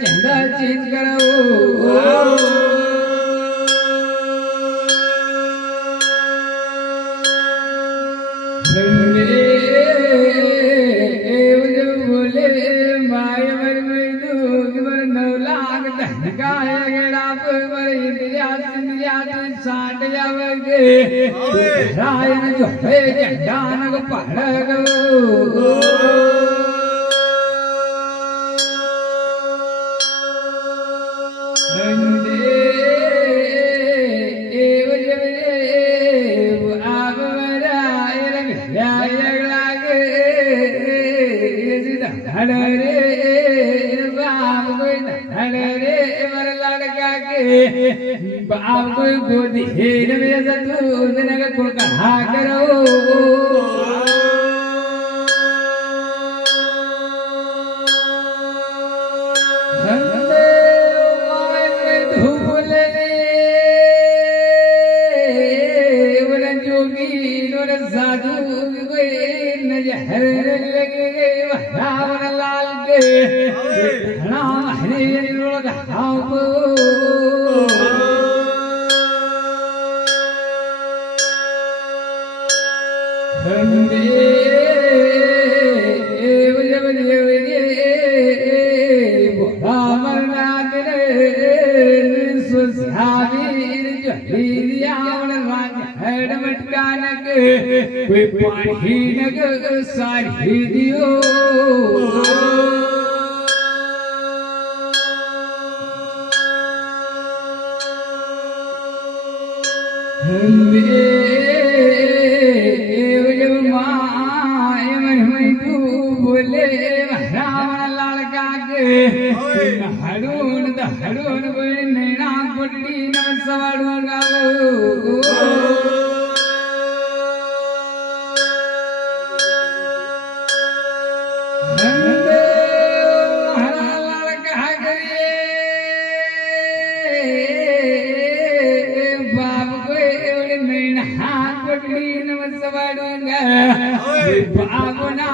झंडा चेंज करो जात सांड जावगे रायन जो है जंडानग पड़गो बाप कोई गोदी हेर में जतू जनक कुल कहा करो हंदे माय में धूप ले वन जोगी नोर साधु कोई नजर लगे रावण लाल के नाम हरे रोग हाव कोई पानी नग सारी दियो बोले रावण लड़का के हरून हरून कोई नैना कुटी न सवाड़ूंगा बाबना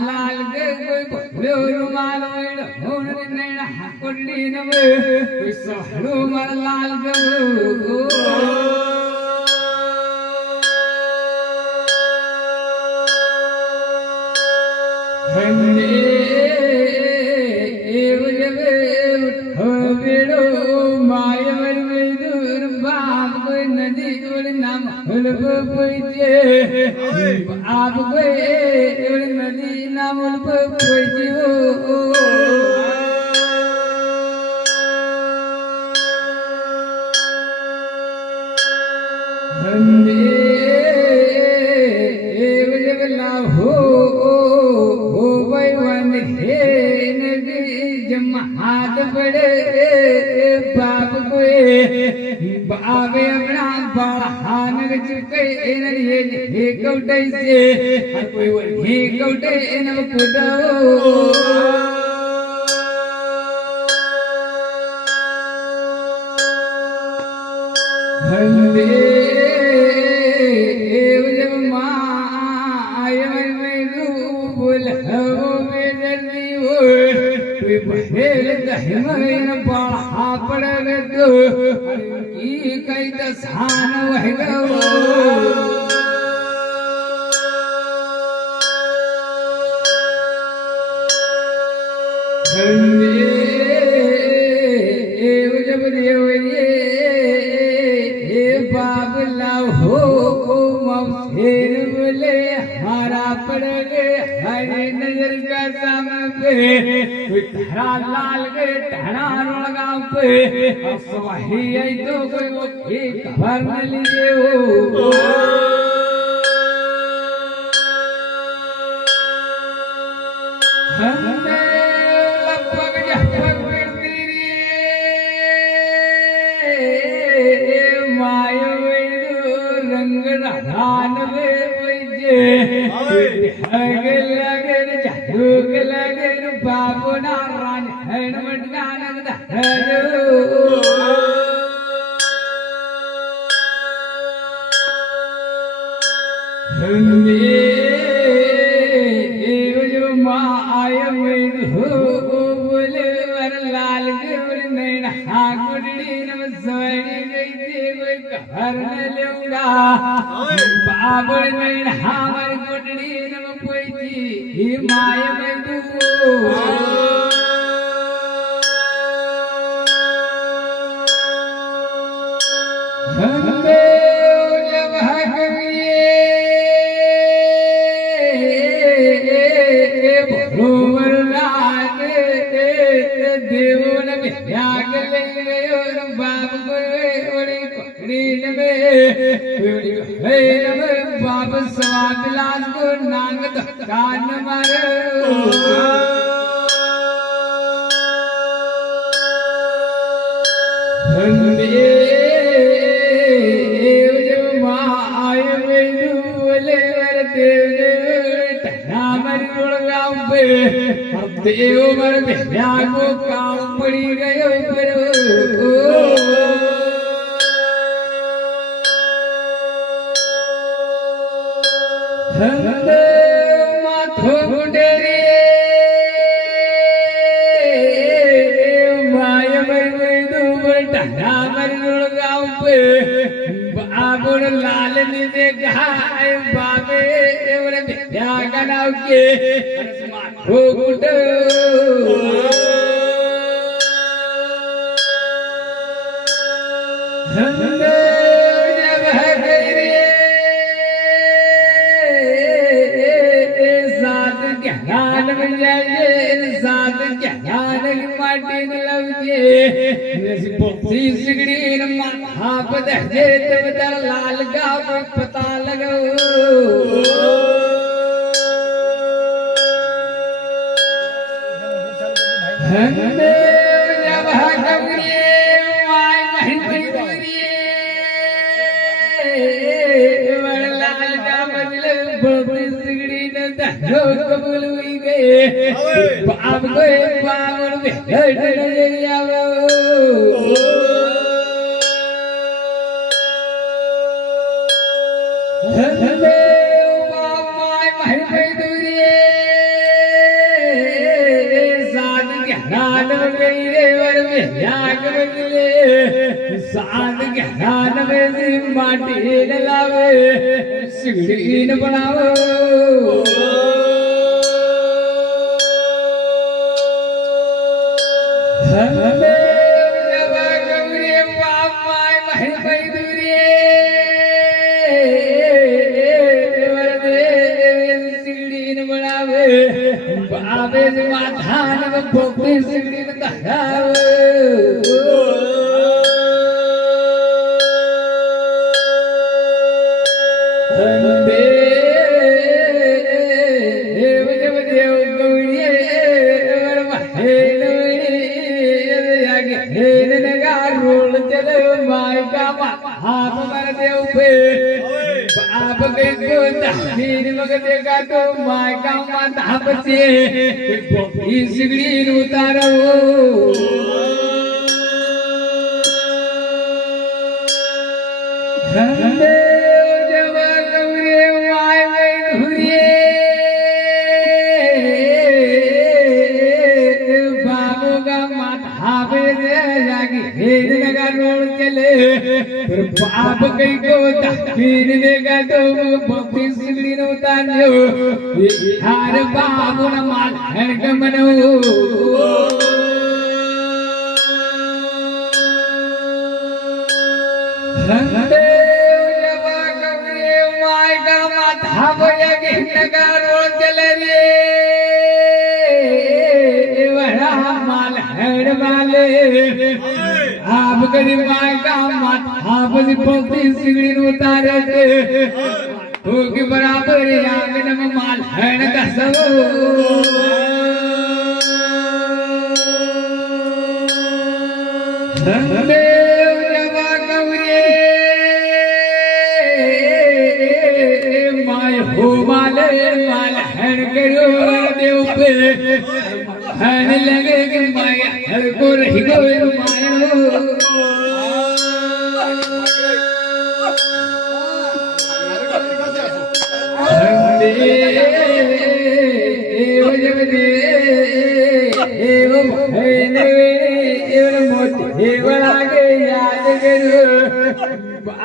लाल के कोई भलो रुमाल में होन नैना कुंडी नवे कोई सहलो मर लाल के हंदे एव जबे उठो बेड़ो माय मर में दूर बाप कोई नदी कोई नाम हलव कोई जे आप कोई नदी नाम कोई जीवो हाथ बड़े बाप कोई बाबे अपना बाहान चुके ये कौटे से हर कोई वही कौटे न कुदो हंदे जब माय में बोल हो बेदर्दी हो बहेल दहमन बाढ़ा पड़ गो की कई दसान वह गो जब देव ये बाबला हो मौसेर बोले हारा पड़ गए हरे नजर का सामने धरा लाल गए धरा गाँव पे सवाही आई तो कोई खबर न लिए हो रंग राधान लगे बाबू नारायण हरण मटकानंद जो माय बोले वर लाल नैना कुड़ी नम सवड़ी गई थी कोई घर न लूंगा बाबू नैना हमारी कुड़ी नम कोई थी माय में स्क्रीन में हे नम बाप स्वादिलास को नांग कान मारो देव मर भेजा को काम पड़ी गयो माथो गुडेरी माया मर दूबर टहरा मर गाँव पे बाबुर लाल ने देखा बाबे देवर भेजा का नाव के माथो गुडो लाल का पता लगो लाल का बदले सिगड़ी ने कबूल हुई गए बाप को बाबर माटी लावे सिगड़ी बनाओ देखा तो माय का माथा बचे सिगड़ी उतारो बाबू का माथा रोड चले बाप कई को फिर देगा तो सिगड़ी न उतारो हर बाबू न माल हड़क मनो माय का माथा नगा रोड चले रे बड़ा माल हड़ वाले आप करी माय का माथा बजी पोती सिगड़ी उतारे हो के बराबर आंगन में माल हड़ का सब देव जवा गौरी माय हो माले माल हड़ करो देव पे हड़ लगे कि माय हड़ को रही गो माया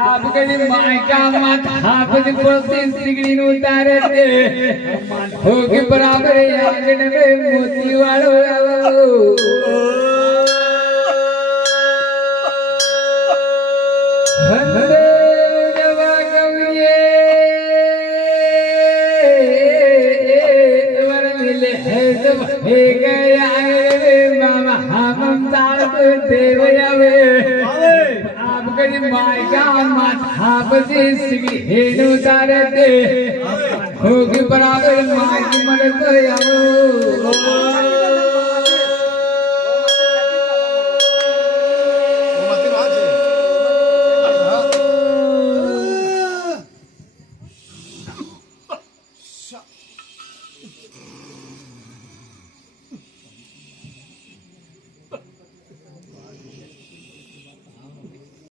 आप कभी माय का माथा पोती सिगड़ी उतारे थे हो के बराबर आंगन में मोती वालो થાપ કરી માયકા માં થાપ જે સિગી હેનો તારે દે હોગી બરાબર માયકી મને તો આવો